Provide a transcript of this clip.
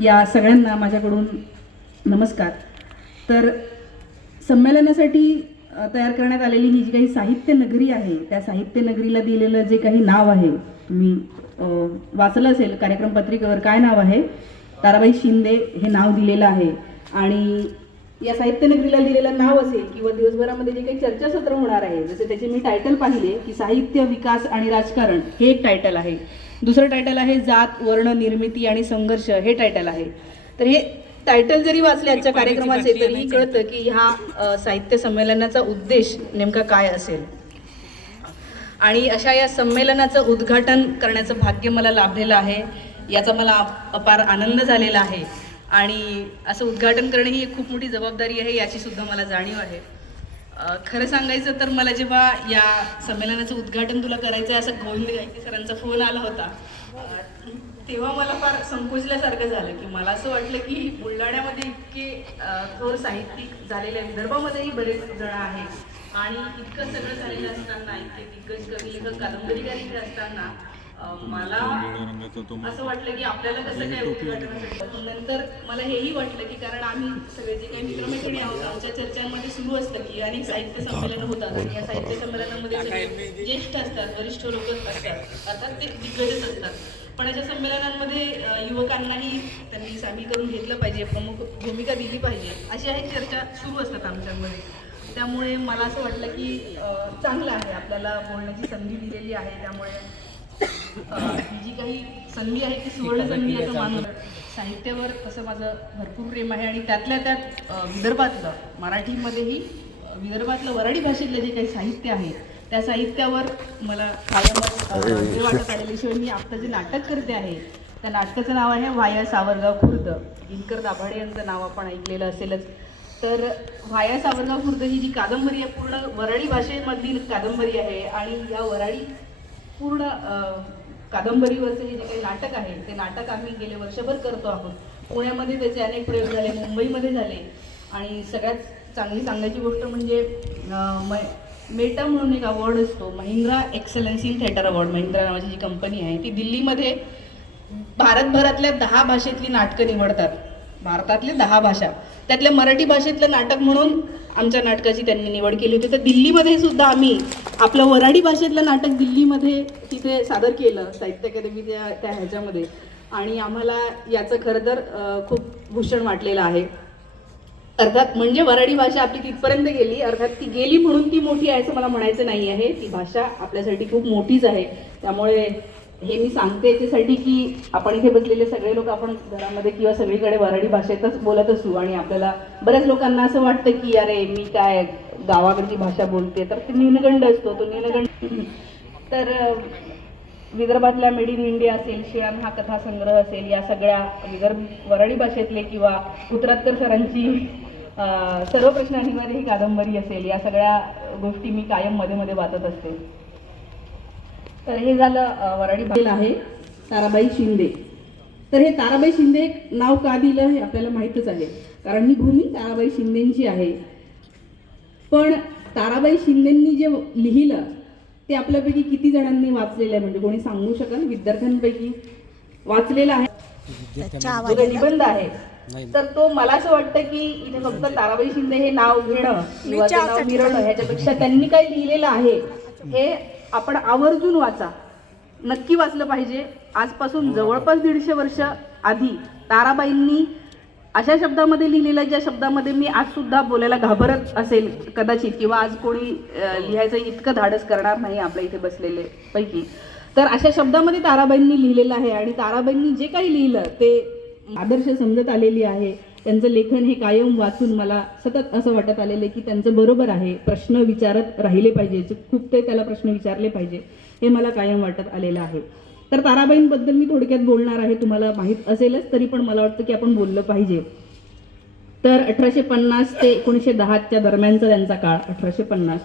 या सगळ्यांना माझ्याकडून नमस्कार. तर संमेलनासाठी तयार करण्यात आलेली ही जी काही साहित्य नगरी आहे, त्या साहित्य नगरीला दिलेलं जे काही नाव आहे, तुम्ही वाचलं असेल कार्यक्रम पत्रिकेवर. काय नाव आहे? ताराबाई शिंदे हे नाव दिलेलं आहे. आणि या साहित्य नगरीला दिलेलं नाव असेल किंवा दिवसभरामध्ये जे काही चर्चासत्र होणार आहे, जसे त्याचे मी टायटल पाहिले की साहित्य, विकास आणि राजकारण हे एक टायटल आहे. दुसरं टायटल आहे जात, वर्ण, निर्मिती आणि संघर्ष हे टायटल आहे. तर हे टायटल जरी वाचले आजच्या कार्यक्रमाचे तरीही कळतं की ह्या साहित्य संमेलनाचा उद्देश नेमका काय असेल. आणि अशा या संमेलनाचं उद्घाटन करण्याचं भाग्य मला लाभलेलं आहे, याचा मला अपार आनंद झालेला आहे. आणि असं उद्घाटन करणे ही एक खूप मोठी जबाबदारी आहे, याची सुद्धा मला जाणीव आहे. खरं सांगायचं तर मला जेव्हा या संमेलनाचं उद्घाटन तुला करायचं आहे असं गोविंद गायके सरांचा फोन आला होता, तेव्हा मला फार संकोचल्यासारखं झालं की मला असं वाटलं की बुलढाण्यामध्ये इतके थोर साहित्यिक झालेले, विदर्भामध्येही बरेच जण आहेत आणि इतकं सगळं झालेलं असताना, इतके दिग्गज कवी लेखक कादंबरीकार इथे असताना मला असं वाटलं की आपल्याला कसं काय उद्घाटनासाठी. नंतर मला हेही वाटलं की कारण आम्ही सगळे जे काही मित्रमैत्रिणी आहोत, आमच्या चर्चांमध्ये सुरू असतं की अनेक साहित्य संमेलनं होतात आणि या साहित्य संमेलनामध्ये सगळे ज्येष्ठ असतात, वरिष्ठ लोक असतात, अर्थात ते दिग्गजच असतात. पण अशा संमेलनांमध्ये युवकांनाही त्यांनी सामील करून घेतलं पाहिजे, प्रमुख भूमिका दिली पाहिजे, अशी आहे चर्चा सुरू असतात आमच्यामध्ये. त्यामुळे मला असं वाटलं की चांगलं आहे, आपल्याला बोलण्याची संधी दिलेली आहे. त्यामुळे ही जी काही संधी आहे ती सुवर्ण संधी असं मानून साहित्यावर तसं माझं भरपूर प्रेम आहे. आणि त्यातल्या त्यात विदर्भातलं, मराठीमध्येही विदर्भातलं वऱ्हाडी भाषेतलं जे काही साहित्य आहे त्या साहित्यावर मला कायम वाटत आलेलं. शिवाय मी आत्ता जे नाटक करते आहे त्या नाटकाचं नाव आहे व्हाया सावरगाव खुर्द. दिनकर दाभाडे यांचं नाव आपण ऐकलेलं असेलच. तर व्हाया सावरगाव खुर्द ही जी कादंबरी आहे पूर्ण वऱ्हाडी भाषेमधील कादंबरी आहे. आणि या वऱ्हाडी पूर्ण कादंबरीवरचं हे जे काही नाटक आहे ते नाटक आम्ही गेले वर्षभर करतो आहोत. पुण्यामध्ये त्याचे अनेक प्रयोग झाले, मुंबईमध्ये झाले. आणि सगळ्यात चांगली सांगायची गोष्ट म्हणजे मेटा म्हणून एक अवॉर्ड असतो, Mahindra excellence in theatre award, Mahindra नावाची जी कंपनी आहे ती दिल्लीमध्ये भारतभरातल्या 10 भाषेतली नाटकं निवडतात. भारतातले 10 भाषा, त्यातल्या मराठी भाषेतलं नाटक म्हणून आमच्या नाटकाची त्यांनी निवड केली होती. तर दिल्लीमध्ये सुद्धा आम्ही आपलं वऱ्हाडी भाषेतलं नाटक दिल्लीमध्ये तिथे सादर केलं साहित्य अकादमी त्या ह्याच्यामध्ये. आणि आम्हाला याचं खरं तर खूप भूषण वाटलेलं आहे. अर्थात म्हणजे वऱ्हाडी भाषा आपली तिथपर्यंत गेली, अर्थात ती गेली म्हणून ती मोठी आहे असं मला म्हणायचं नाही आहे. ती भाषा आपल्यासाठी खूप मोठीच आहे. त्यामुळे हे मी सांगते याच्यासाठी की आपण इथे बसलेले सगळे लोक आपण घरामध्ये किंवा सगळीकडे वऱ्हाडी भाषेतच बोलत असू आणि आपल्याला बऱ्याच लोकांना असं वाटतं की अरे मी काय गावाकडची भाषा बोलते, तर ते न्यूनगंड असतो. तो न्यूनगंड तर विदर्भातल्या मेड इन इंडिया असेल, शिळान हा कथासंग्रह असेल, या सगळ्या वऱ्हाडी भाषेतले किंवा उतरात्तर सरांची सर्व प्रश्नांवर ही कादंबरी असेल, या सगळ्या गोष्टी मी कायम मध्ये मध्ये वाचत असते. तर हे झालं वऱ्हाडी भाषेला आहे ताराबाई शिंदे. तर हे ताराबाई शिंदे नाव का दिलं हे आपल्याला माहीतच आहे, कारण ही भूमी ताराबाई शिंदेंची आहे. पण ताराबाई शिंदेंनी जे लिहिलं ते आपल्यापैकी किती जणांनी वाचलेलं आहे, म्हणजे कोणी सांगू शकाल? विद्यार्थ्यांपैकी वाचलेला आहे जो निबंध आहे. तर तो मला असं वाटतं की इथे फक्त ताराबाई शिंदे हे नाव घेणं किंवा ते नाव मिरवणं ह्याच्यापेक्षा त्यांनी काय लिहिलेलं आहे हे आपण आवर्जून वाचा, नक्की वाचलं पाहिजे. आजपासून जवळपास 150 वर्ष आधी ताराबाईंनी अशा शब्दामध्ये लिहिलेल्या ज्या शब्दामध्ये मी आज सुद्धा बोलायला घाबरत असेल कदाचित, किंवा आज कोणी लिहायचं इतकं धाडस करणार नाही आपल्या इथे बसलेले पैकी. तर अशा शब्दामध्ये ताराबाईंनी लिहिलेलं आहे. आणि ताराबाईंनी जे काही लिहिलं ते आदर्श समजत आलेली आहे. त्यांचं लेखन हे कायम वाचून मला सतत असं वाटत आलेलं आहे की त्यांचं बरोबर आहे, प्रश्न विचारत राहिले पाहिजे, खूप ते त्याला प्रश्न विचारले पाहिजे, हे मला कायम वाटत आलेलं आहे. तर ताराबाईंबद्दल मी थोडक्यात बोलणार आहे, तुम्हाला माहीत असेलच तरी पण मला वाटतं की आपण बोललं पाहिजे. तर 1850 ते 1910च्या दरम्यानचा त्यांचा काळ, 1850